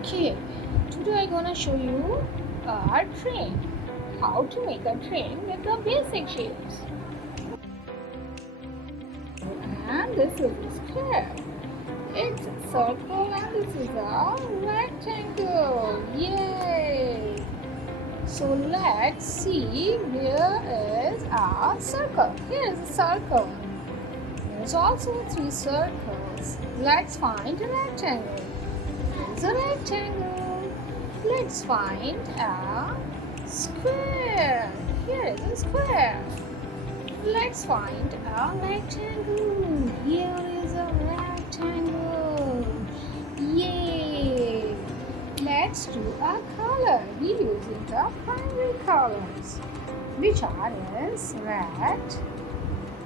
Okay, today I'm gonna show you a train. How to make a train with the basic shapes. And this is a square. It's a circle and this is a rectangle. Yay! So let's see where is a circle. Here is a circle. There's also three circles. Let's find a rectangle. Here's a rectangle. Let's find a square. Here is a square. Let's find a rectangle. Here is a rectangle. Yay! Let's do a color. We using the primary colors, which are is red,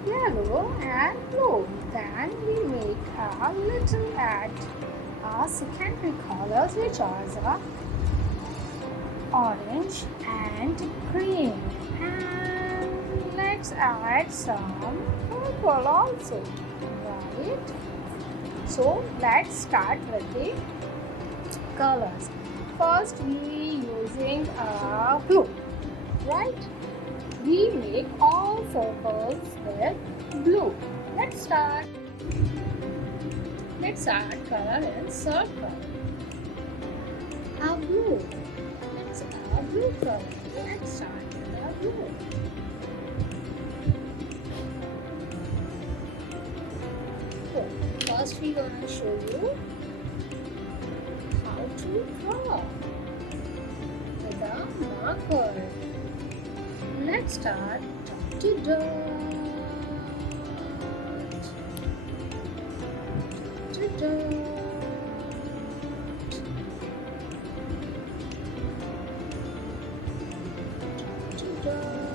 yellow, and blue. Then we make a little add secondary colors, which are the orange and green. And let's add some purple also, right? So let's start with the colors. First we using blue, right? We make all circles with blue. Let's start. Let's add color in circle. A blue. Let's add blue color. Let's start with a blue. So, first we gonna show you how to draw with a marker. Let's start dot to dot. To dot. To dot.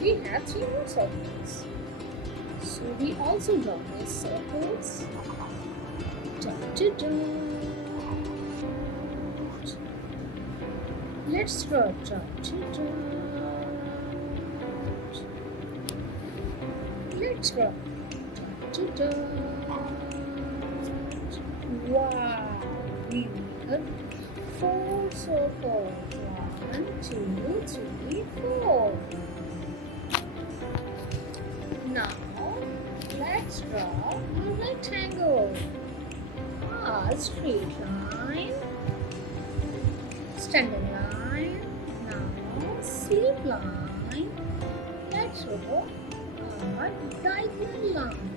We have three more circles. So we also draw these circles. Dot to dot. Let's draw dot to dot. Let's draw dot to dot. Wow! We made four circles. 1, 2, 3, 4. Now let's draw a rectangle. A straight line, standing line, now sleep line. Let's draw a diagonal line,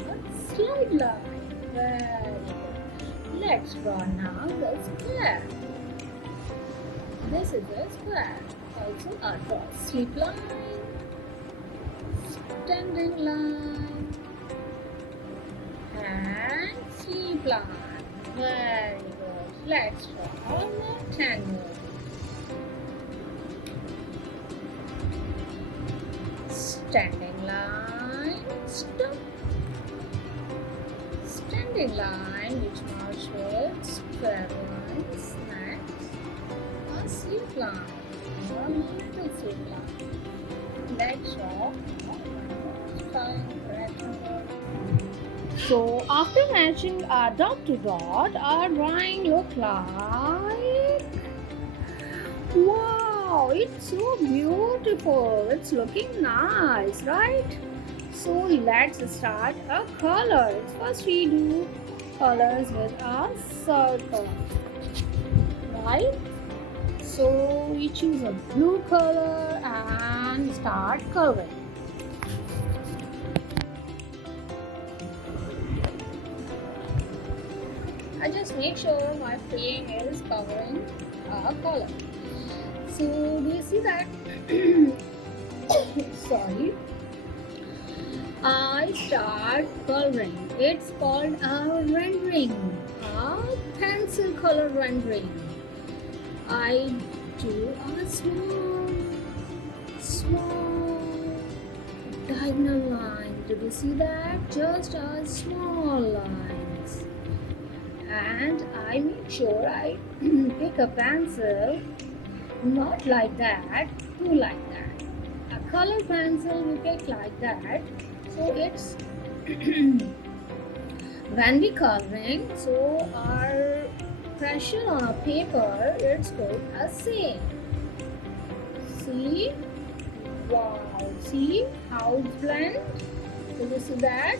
a slide line. Very good. Let's draw now the square. This is a square. Also a draw sleep line, standing line, and sleep line. Very good. Let's draw a rectangle. Standing line, stop. Standing line, which marks with square lines. Next, a sleep line. A little sleep line. Let's draw a rectangle. So after matching our dot to dot, our drawing look like, wow, it's so beautiful. It's looking nice, right? So let's start a colors. First we do colors with a circle, right? So we choose a blue color and start coloring. I just make sure my frame is covering a color. So do you see that? Sorry. I start coloring. It's called a rendering, a pencil color rendering. I do a small diagonal line. Did you see that? Just a small lines. And I make sure I pick a pencil, not like that, do like that. A color pencil we pick like that. So it's when we coloring, so our pressure on a paper, it's good as same. See? Wow, see how it's blend? So you see that?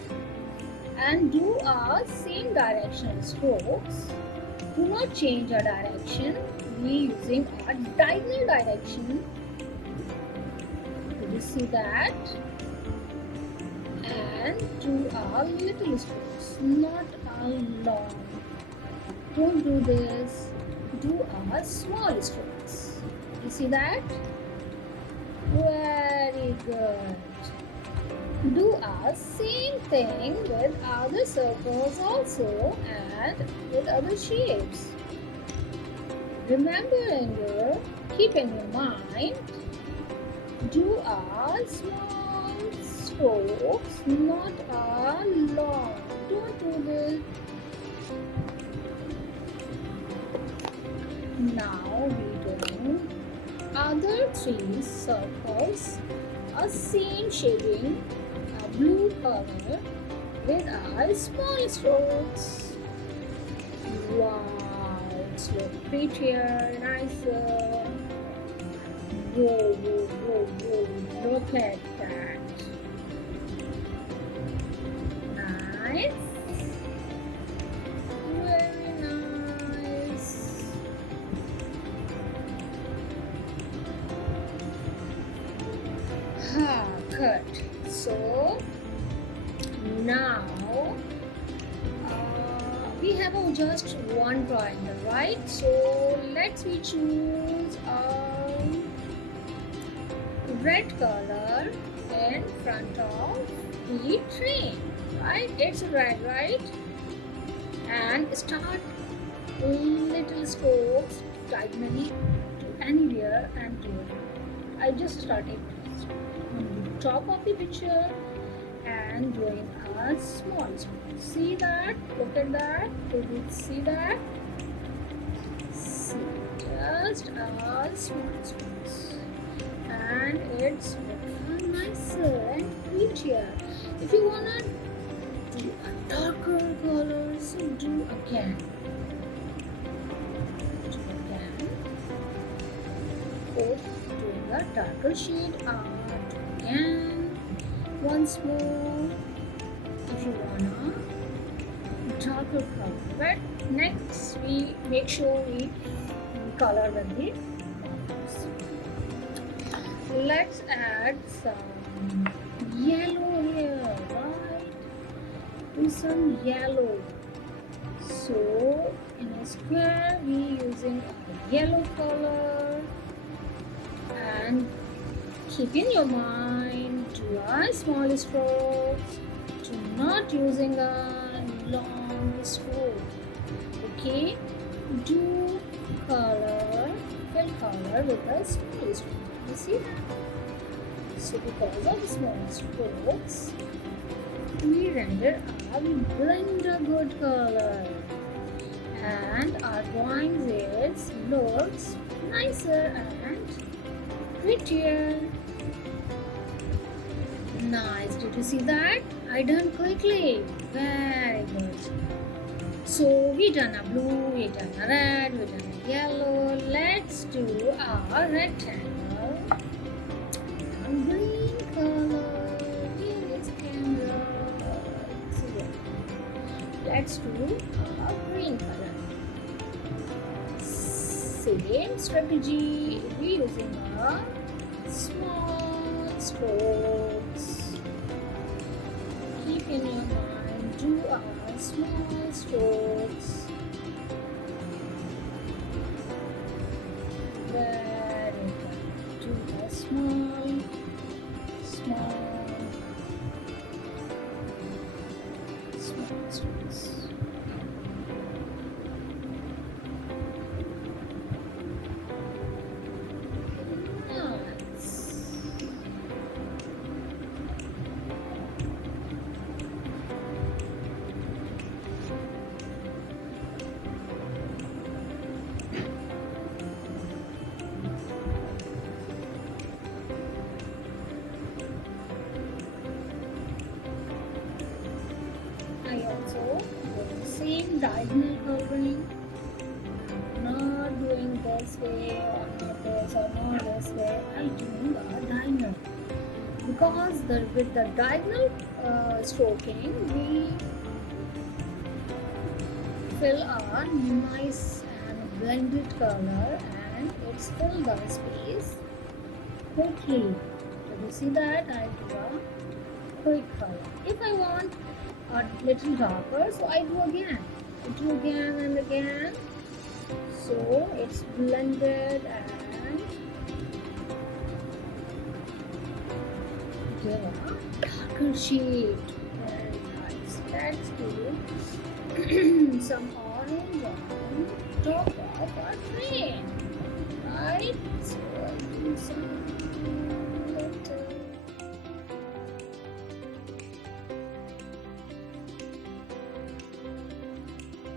And do our same direction strokes. Do not change our direction. We using our diagonal direction. Do you see that? And do our little strokes, not our long. Don't do this. Do our small strokes. You see that? Very good. Do our same thing with other circles also and with other shapes. Remember, keep in your mind, do our small strokes, not our long. Don't do this. Now we do other three circles, a same shading, a blue color with our small strokes. Wow, it's look prettier, nicer. Whoa, whoa, whoa, whoa, look at that. Nice. Very nice. Good. So now we have just one triangle, right? So let's we choose red color in front of the train, right? It's red, right? And start little strokes diagonally to anywhere and here. I just started on the top of the picture and doing a small stroke. See that? Look at that. Did you see that? See, just a small strokes. And it's looking nicer and prettier. If you wanna do a darker color, so do again. Do again. Or doing a darker shade again. Once more. If you wanna darker color. But next we make sure we color with the markers. Let's add some yellow here, right? Do some yellow. So in a square we using a yellow color, and keep in your mind do a small strokes, do not using a long stroke. Okay, do fill color with a small stroke. You see that? So because of the small strokes, we render our blend a good color, and our drawings is looks nicer and prettier. Nice. Did you see that? I done quickly. Very good. So we done a blue, we done a red, we done a yellow. Let's do our rectangle. Green color. Here is camera. Let's do a green color. Same strategy. We using a small strokes. Keep in your mind, do our small strokes. Very good. Do a small strokes. So the same diagonal coloring, not doing this way or not this or not this way. I'm doing a diagonal because with the diagonal stroking we fill a nice and blended color and it's fill the space quickly. So you see that I do a quick color. If I want a little darker, so I do again. I do again and again. So it's blended and give a darker shade. Very nice. Let's do some orange on top of our